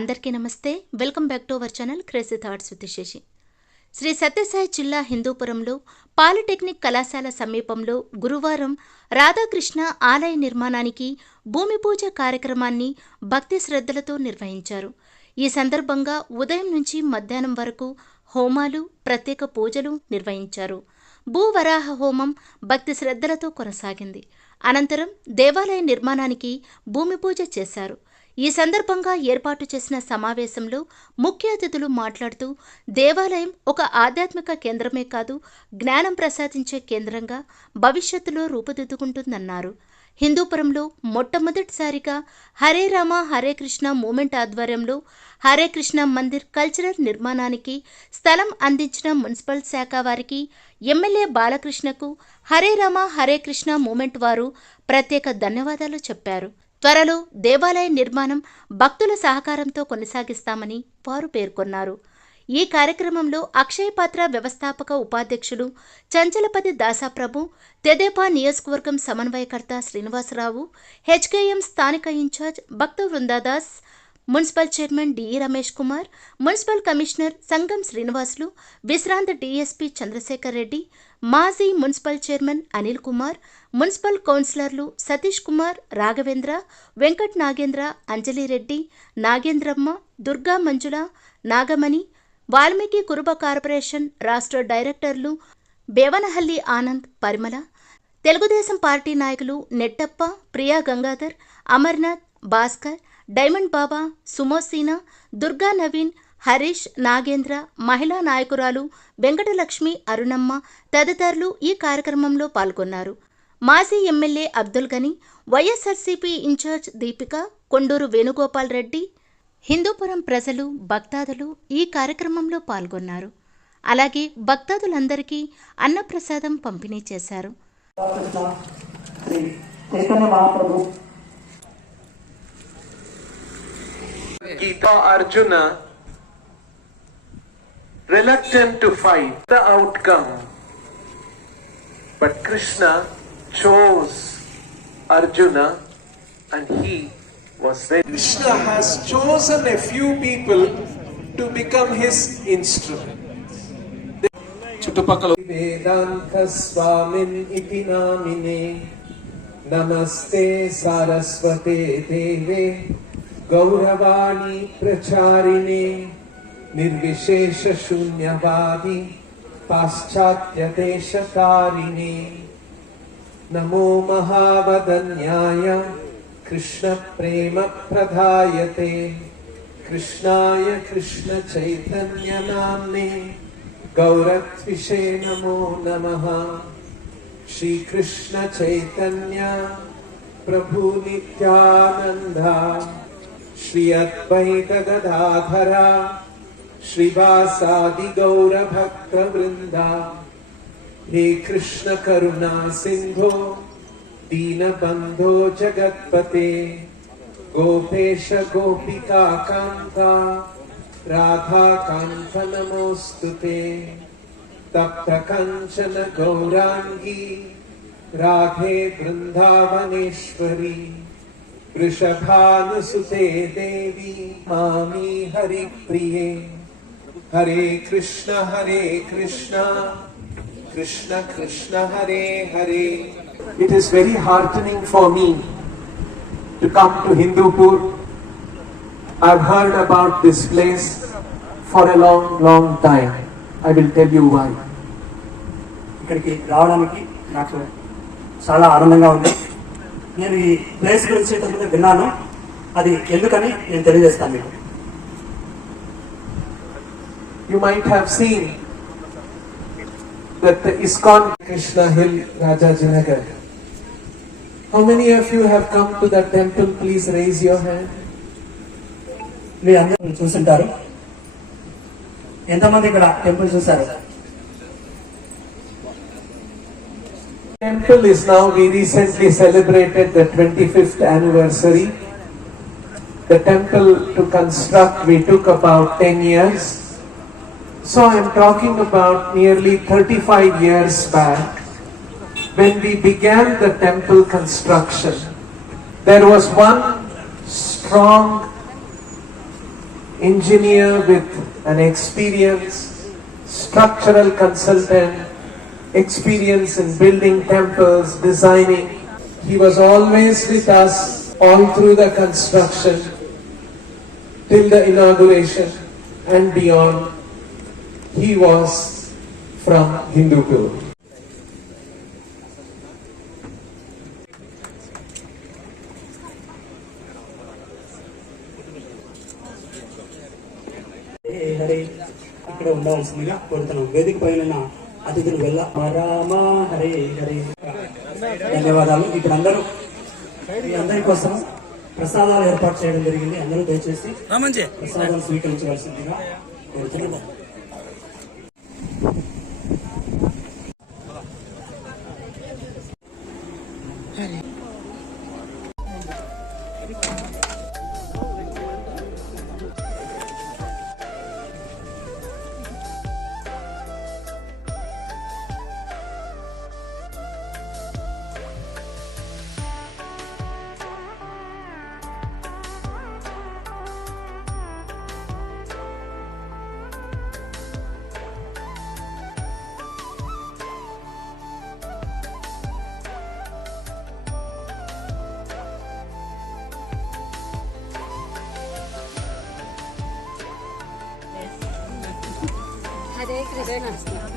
అందరికీ నమస్తే. Welcome back to our channel crazy thoughts with Shashi. Shri Sathya Sai జిల్లా హిందూపురంలో పాలిటెక్నిక్ కళాశాల సమీపంలో గురువారం రాధాకృష్ణ ఆలయ నిర్మాణానికి భూమి పూజ కార్యక్రమాన్ని భక్తి శ్రద్ధలతో నిర్వహించారు. ఈ సందర్భంగా ఉదయం నుంచి మధ్యాహ్నం వరకు హోమాలు, ప్రత్యేక పూజలు నిర్వహించారు. భూవరాహ హోమం భక్తి శ్రద్ధలతో కొనసాగింది. అనంతరం దేవాలయ నిర్మాణానికి భూమి పూజ చేశారు. ఈ సందర్భంగా ఏర్పాటు చేసిన సమావేశంలో ముఖ్య అతిథులు మాట్లాడుతూ దేవాలయం ఒక ఆధ్యాత్మిక కేంద్రమే కాదు, జ్ఞానం ప్రసాదించే కేంద్రంగా భవిష్యత్తులో రూపుదిద్దుకుంటుందన్నారు. హిందూపురంలో మొట్టమొదటిసారిగా హరే రామ హరే కృష్ణ మూమెంట్ ఆధ్వర్యంలో హరే కృష్ణ మందిర్ కల్చరల్ నిర్మాణానికి స్థలం అందించిన మున్సిపల్ శాఖ వారికి, ఎమ్మెల్యే బాలకృష్ణకు హరే రామ హరే కృష్ణ మూమెంట్ వారు ప్రత్యేక ధన్యవాదాలు చెప్పారు. త్వరలో దేవాలయ నిర్మాణం భక్తుల సహకారంతో కొనసాగిస్తామని వారు పేర్కొన్నారు. ఈ కార్యక్రమంలో అక్షయపాత్ర వ్యవస్థాపక ఉపాధ్యక్షులు చంచలపతి దాసాప్రభు, తెదేపా నియోజకవర్గం సమన్వయకర్త శ్రీనివాసరావు, హెచ్కేఎం స్థానిక incharge Bhakta Vrindadas, municipal chairman DE Ramesh Kumar, municipal commissioner Sangam Srinivasulu, విశ్రాంత డీఎస్పీ చంద్రశేఖర్ రెడ్డి, మాజీ municipal chairman Anil Kumar, municipal కౌన్సిలర్లు సతీష్ కుమార్, రాఘవేంద్ర, వెంకట్ నాగేంద్ర, అంజలిరెడ్డి, నాగేంద్రమ్మ, దుర్గా మంజుల, నాగమణి, వాల్మీకి కురుబ కార్పొరేషన్ రాష్ట్ర డైరెక్టర్లు బేవనహల్లి ఆనంద్, పరిమళ, తెలుగుదేశం పార్టీ నాయకులు నెట్టప్ప, ప్రియా గంగాధర్, అమర్నాథ్, భాస్కర్, డైమండ్ బాబా, సుమోసీనా, దుర్గా నవీన్, హరీష్, నాగేంద్ర, మహిళా నాయకురాలు వెంకటలక్ష్మి, అరుణమ్మ తదితరులు ఈ కార్యక్రమంలో పాల్గొన్నారు. మాజీ ఎమ్మెల్యే అబ్దుల్ గని, వైఎస్ఆర్సీపీ ఇన్ఛార్జ్ దీపిక, కొండూరు వేణుగోపాల్ రెడ్డి, హిందూపురం ప్రజలు, భక్తాదులు ఈ కార్యక్రమంలో పాల్గొన్నారు. అలాగే భక్తాదులందరికీ అన్నప్రసాదం పంపిణీ చేశారు. Gita Arjuna reluctant to fight the outcome, but Krishna chose Arjuna and he was ready. Krishna has chosen a few people to become his instrument. Chuttupakala Vedanta Swamin iti namine Namaste Saraswate Deve Gauravani Pracharine Nirvishesha Shunyavadi Paschatya Deshakarine Namo Mahavadanyaya Krishna Prema Pradhayate Krishnaya Krishna Chaitanya Namne Gauratvishe Namo Namaha Shri Krishna Chaitanya Prabhu Nityananda Shri Advaita Gadadhara Shrivasadi Gaura Bhakta Vrinda He Krishna Karuna Sindho Dina Bandho Jagatpate Gopesha Gopika Kanta Radha Kanta Namostute Tapta Kanchana Gaurangi Radhe Vrindavaneshwari Vrishabhanusute Devi Mami Hari Priye Hare Krishna Krishna Krishna Hare Hare. It is very heartening for me to come to Hindupur. I've heard about this place for a long time. I will tell you why. ఇక్కడికి రావడానికి నాకు చాలా ఆనందంగా ఉంది. నేను ఈ place గురించి ఇంతకుముందు విన్నాను, అది ఎందుకని నేను తెలియజేస్తాను మీకు. You might have seen that the ISKCON Krishna Hill, Rajajinagar. How many of you have come to that temple? Please raise your hand. మీరు అందరూ చూస్తుంటారు. ఎంతమంది ఇక్కడ టెంపుల్ చూసారు? Temple is now, we recently celebrated the 25th anniversary. The temple to construct we took about 10 years. So I am talking about nearly 35 years back when we began the temple construction. There was one strong engineer with an experience, structural consultant, experience in building temples, designing. He was always with us all through the construction, till the inauguration and beyond. He was from Hindupur. Hare ఇక్కడ ఉండవలసిందిగా కోరుతున్నాం. వేదిక పైన అతిథులు వెళ్ళ రామ హరే హరే. ధన్యవాదాలు. ఇప్పుడు అందరూ మీ అందరి కోసం ప్రసాదాలు ఏర్పాటు చేయడం జరిగింది. అందరూ దయచేసి ప్రసాదాలు స్వీకరించవలసిందిగా కోరుతున్నాం. Hare Krishna.